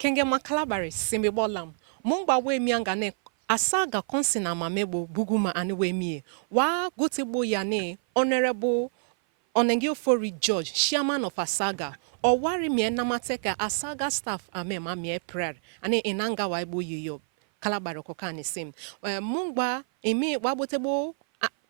Kenge ma Kalabari simbe bolam. Mungba we mianga ne Asalga konsina mamebo buguma ane we mie. Wa gotebo yane honorable Onengio Fori George, chairman of Asalga. Or wari mie namateka Asalga staff ame ma mie prayer. Ane inanga waibo yoyo. Kalabari kokani sim. Mungba emi wabotebo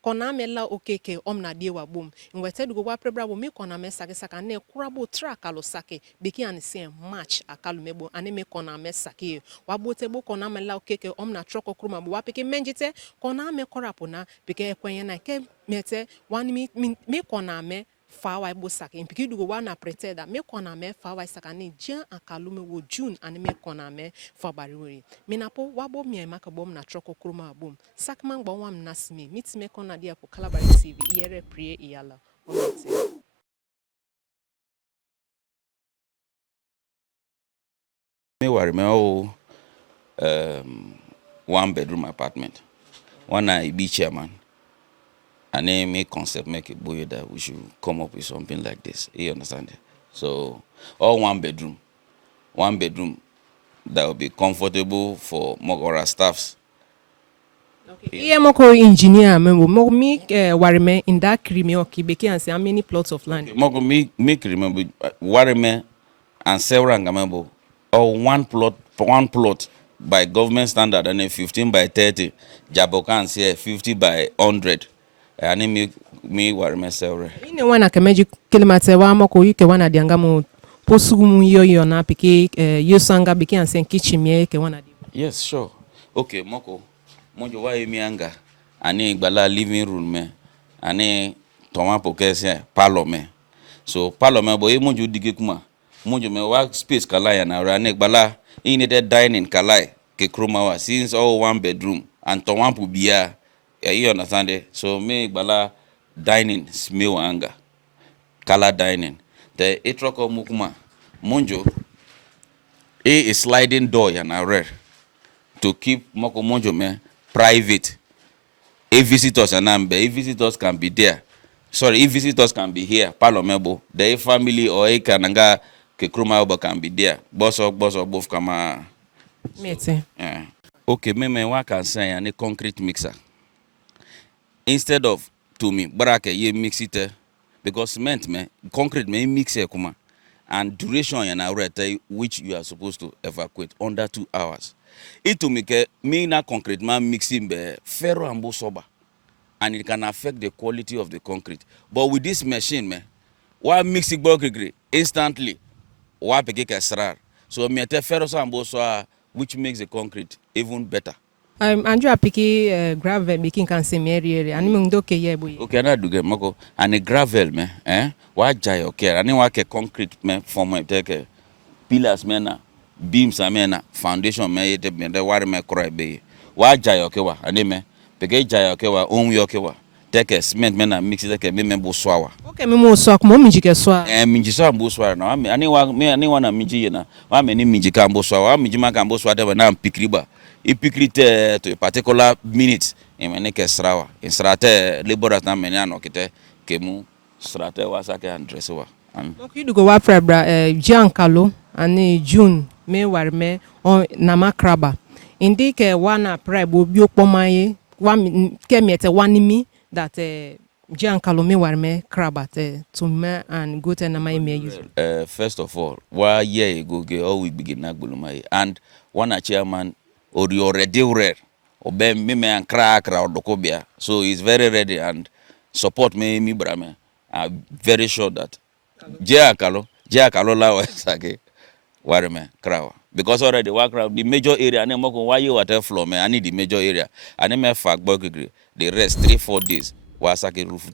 kona mela okeke omna diewa boom ngwete dugo wa prebra bo mi kona me sake saka ne kurabo tra kalo sake beki an se match akalu mebo ane me kona me sake wa bote bo kona mela okeke omna troko kuruma bo wa peke menjite kona me korapo na peke ekwenye na ke mete wani mi kona me fa wa bo sake peke dugo wa na pretenda me kona me fa wa saka ne jan akalu me wo June ane me kona me fa bariwori minapo wa bo mi maka bom na troko kuruma boom sakman gba wam nasimi mitime kona dia po Kalabari TV yere prie iyala omete Me worry me one bedroom apartment. One I be chairman. And then make concept make a boy that we should come up with something like this. You understand? So all one bedroom that will be comfortable for Mogora staffs. okay moko engineer membo mo mi worry me in that krimi okibeke and say how many plots of land Mogo make remember Warime and several Ngamembo or one plot by government standard and then 15 by 30. Jabokan say 50 by 100. And me Warime several. ine wana kemeji kilimate wa moko yuke wana diangamo posugumu yoyo na pike yosanga beke and say kitchen me ke wana di Yes, sure. Okay, Moko. Mojo wa emianga. Ani gbala living room me. Ani toma pokese parlor me. So parlor me boy mojo dige kuma. Mojo me work space kalaya na rane gbala he needed dining kalai ke kroma wa since all one bedroom and toma pu bia. You understand it? So me gbala dining smell anga. Kala dining. The etroko mukuma. Mojo a sliding door ya na rare. To keep Moko Monjo me private. If visitors and if visitors can be there. Sorry, if visitors can be here, Palomebo, the family or a kananga kekruma can be there. Boss or both kama. mete Yeah. Okay, me one can say a concrete mixer. Instead of to me, barake ye mix it because cement me concrete me mix it kuma. And duration and rate which you are supposed to evacuate under 2 hours. It to me na concrete man mixing be ferro and soba, and it can affect the quality of the concrete. But with this machine, man, why mixing concrete instantly? Why peke kesrar? So me te ferro and soba, which makes the concrete even better. anju apiki gravel making can say area ani mo ndoke ye boy Okay, na duge moko and a gravel me, why jay okay? Ani wa ke concrete me form me take pillars me na beams me na foundation me yete me de ware me kro be. Why jay okay wa ani me peke jay okay wa onwi okay wa take cement me na mix take me bo swawa. okay me mo so akmo minji ke so Minji so bo swawa na ani wa na minji ye na wa me ni minji ka bo swawa minji ma ka bo swawa de na pikriba. I pikrite to a particular minute in meneke srawa. In strate laborers na menya no kite kemu strate wasake and dressewa. okay do go wa prebra Giancarlo ani June me war me on na makraba indi ke wana prebo bi opomaye wa ke miete wanimi that Giancarlo me war me krabat to me and go to na my me use First of all, 1 year ago all we begin nagbulumai and one chairman or you already rare obe me and crack odokobia, so he's very ready and support me brame. I'm very sure that Giancarlo la wasake wareme krawa because already work around the major area and moko why you water floor me I need the major area and me fag the rest 3-4 days wasake roof.